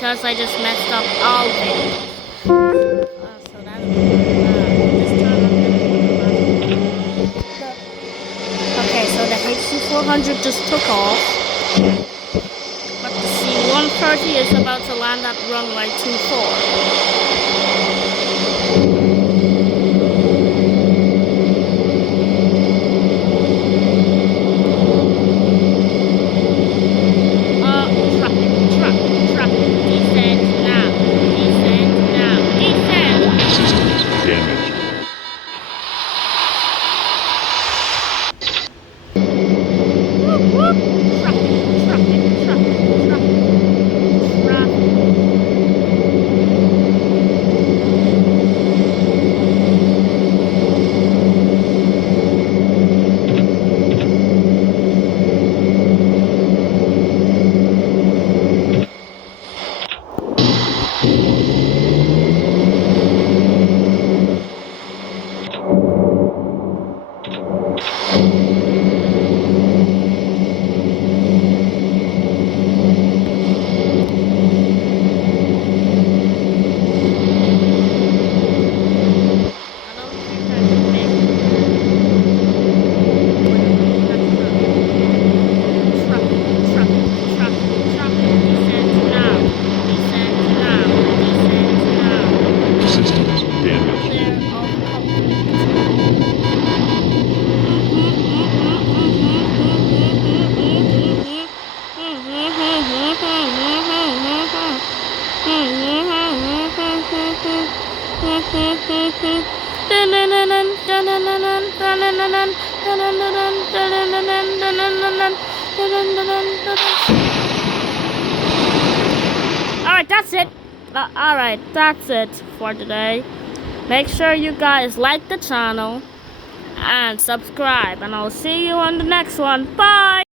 because I just messed up all videos. So that this time I'm gonna okay, so the HC400 just took off, but the C130 is about to land at runway 24. Alright, that's it for today. Make sure you guys like the channel and subscribe, and I'll see you on the next one. Bye!